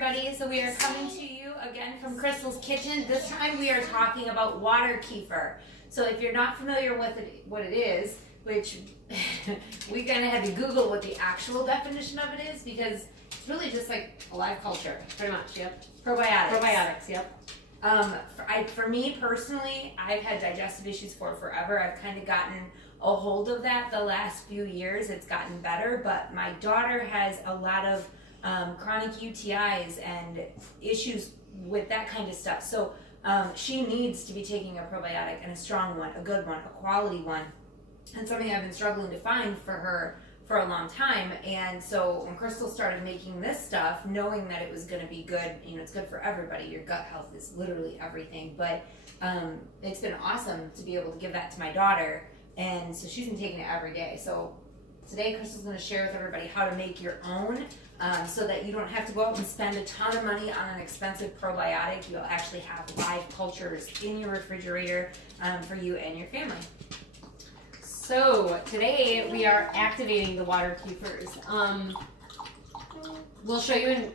everybody. So we are coming to you again from Crystal's Kitchen. This time we are talking about water kefir. So if you're not familiar with what it is, which we kind of had to Google what the actual definition of it is, because it's really just like a live culture, pretty much. Yep. Probiotics. Probiotics. Yep. For me personally, I've had digestive issues for forever. I've kind of gotten a hold of that the last few years. It's gotten better, but my daughter has a lot of chronic UTIs and issues with that kind of stuff. So she needs to be taking a probiotic, and a strong one, a good one, a quality one, and something I've been struggling to find for her for a long time. And so when Crystal started making this stuff, knowing that it was going to be good, you know, it's good for everybody. Your gut health is literally everything. But it's been awesome to be able to give that to my daughter. And so she's been taking it every day. So today Crystal's going to share with everybody how to make your own so that you don't have to go out and spend a ton of money on an expensive probiotic. You'll actually have live cultures in your refrigerator for you and your family. So today we are activating the water kefirs. We'll show you in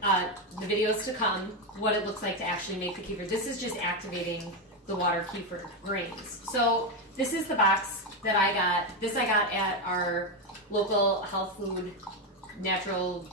the videos to come what it looks like to actually make the kefir. This is just activating the water kefir grains. So this is the box that I got. This I got at our local health food, natural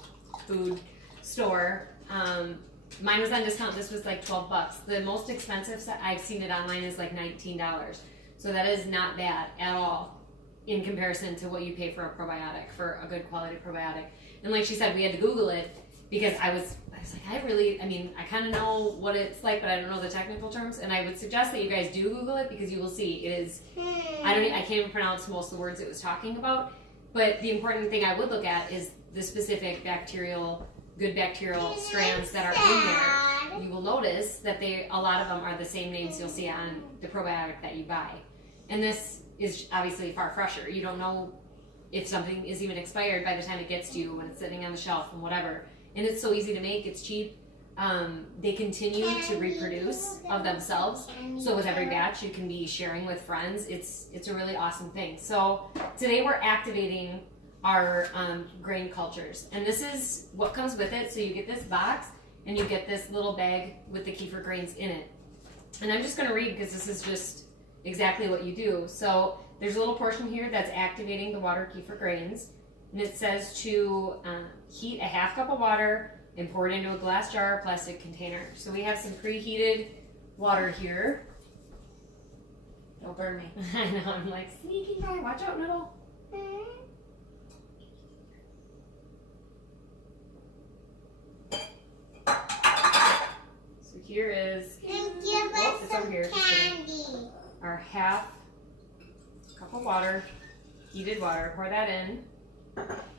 food store. Mine was on discount. This was like $12. The most expensive I've seen it online is like $19. So that is not bad at all in comparison to what you pay for a probiotic, for a good quality probiotic. And like she said, we had to Google it because I was like, I kind of know what it's like, but I don't know the technical terms. And I would suggest that you guys do Google it, because you will see it is, I can't even pronounce most of the words it was talking about. But the important thing I would look at is the specific good bacterial strands that are in there. You will notice that a lot of them are the same names you'll see on the probiotic that you buy. And this is obviously far fresher. You don't know if something is even expired by the time it gets to you when it's sitting on the shelf and whatever. And it's so easy to make, it's cheap. They continue to reproduce of themselves. So with every batch, you can be sharing with friends. It's a really awesome thing. So today we're activating our grain cultures. And this is what comes with it. So you get this box and you get this little bag with the kefir grains in it. And I'm just gonna read, because this is just exactly what you do. So there's a little portion here that's activating the water kefir grains, and it says to heat a half cup of water and pour it into a glass jar or plastic container. So we have some preheated water here. Don't burn me. I know, I'm like, sneaky guy, watch out, Noodle. So here is, it's over here. Our half cup of water, heated water, pour that in.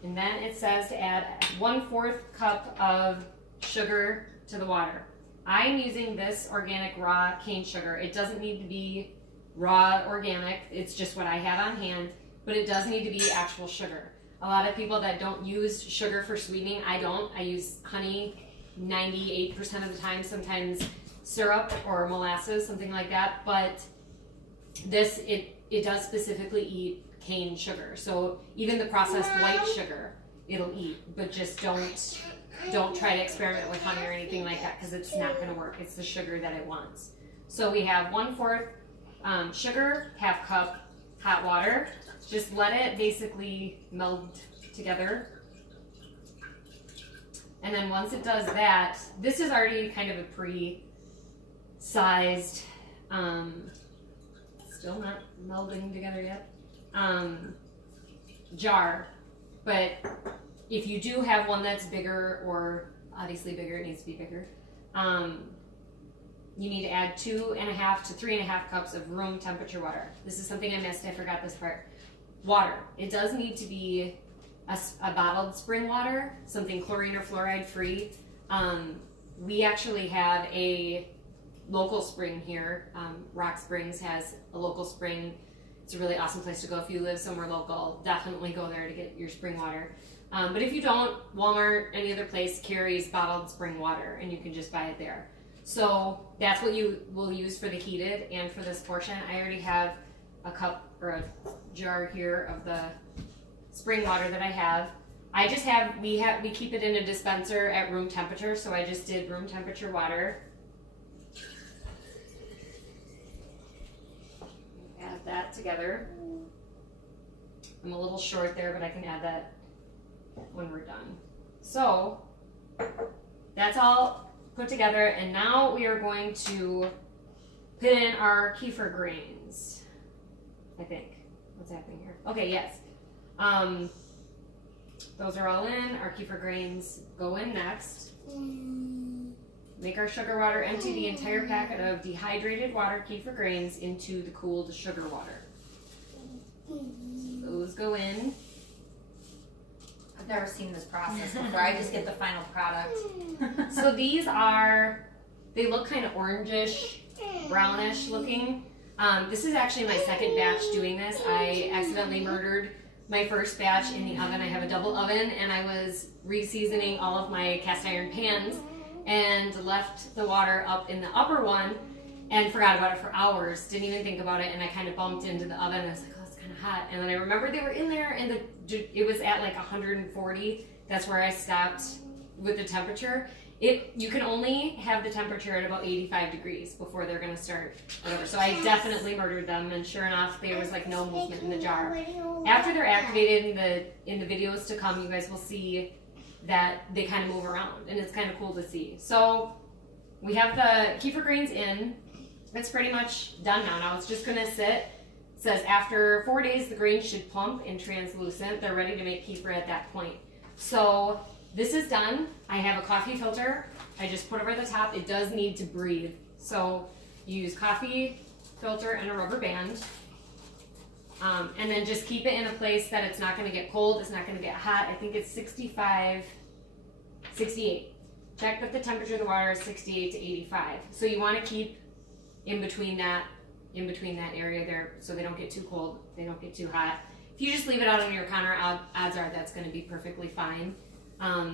And then it says to add 1/4 cup of sugar to the water. I'm using this organic raw cane sugar. It doesn't need to be raw organic, it's just what I have on hand, but it does need to be actual sugar. A lot of people that don't use sugar for sweetening, I don't. I use honey 98% of the time, sometimes syrup or molasses, something like that, but this, it does specifically eat cane sugar. So even the processed white sugar, it'll eat, but just don't try to experiment with honey or anything like that, because it's not going to work. It's the sugar that it wants. So we have 1/4 sugar, half cup hot water. Just let it basically meld together. And then once it does that, this is already kind of a pre-sized, still not melding together yet, jar. But if you do have one that's bigger, or obviously bigger, it needs to be bigger, you need to add 2.5 to 3.5 cups of room temperature water. This is something I missed, I forgot this part. Water. It does need to be a bottled spring water, something chlorine or fluoride free. We actually have a local spring here. Rock Springs has a local spring. It's a really awesome place to go if you live somewhere local. Definitely go there to get your spring water. But if you don't, Walmart, any other place carries bottled spring water, and you can just buy it there. So that's what you will use for the heated and for this portion. I already have a cup or a jar here of the spring water that I have. I just we keep it in a dispenser at room temperature, so I just did room temperature water. Add that together. I'm a little short there, but I can add that when we're done. So that's all put together, and now we are going to put in our kefir grains. I think. What's happening here? Okay, yes. Those are all in. Our kefir grains go in next. Make our sugar water. Empty the entire packet of dehydrated water kefir grains into the cooled sugar water. Those go in. I've never seen this process before. I just get the final product. So these they look kind of orangish, brownish looking. This is actually my second batch doing this. I accidentally murdered my first batch in the oven. I have a double oven, and I was re-seasoning all of my cast iron pans and left the water up in the upper one and forgot about it for hours. Didn't even think about it, and I kind of bumped into the oven. I was like, oh, it's kind of hot. And then I remembered they were in there, and it was at like 140. That's where I stopped with the temperature. You can only have the temperature at about 85 degrees before they're going to start whatever. So I definitely murdered them, and sure enough, there was like no movement in the jar. After they're activated in the videos to come, you guys will see that they kind of move around, and it's kind of cool to see. So we have the kefir grains in. It's pretty much done now. Now it's just going to sit. It says after 4 days, the grains should plump and translucent. They're ready to make kefir at that point. So this is done. I have a coffee filter. I just put over the top. It does need to breathe. So you use coffee filter and a rubber band. And then just keep it in a place that it's not going to get cold. It's not going to get hot. I think it's 65, 68. Check that the temperature of the water is 68 to 85. So you want to keep in between that area there, so they don't get too cold, they don't get too hot. If you just leave it out on your counter, odds are that's going to be perfectly fine.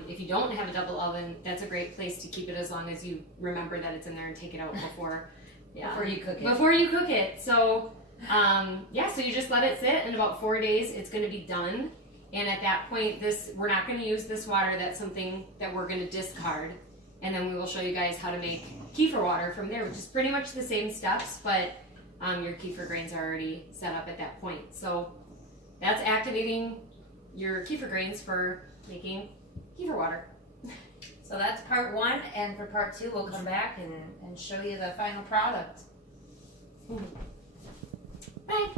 If you don't have a double oven, that's a great place to keep it as long as you remember that it's in there and take it out before you cook it. Before you cook it. So so you just let it sit. In about 4 days, it's going to be done. And at that point, we're not going to use this water. That's something that we're going to discard. And then we will show you guys how to make kefir water from there, which is pretty much the same steps, but your kefir grains are already set up at that point. So that's activating your kefir grains for making kefir water. So that's part one, and for part two, we'll come back and show you the final product. Bye.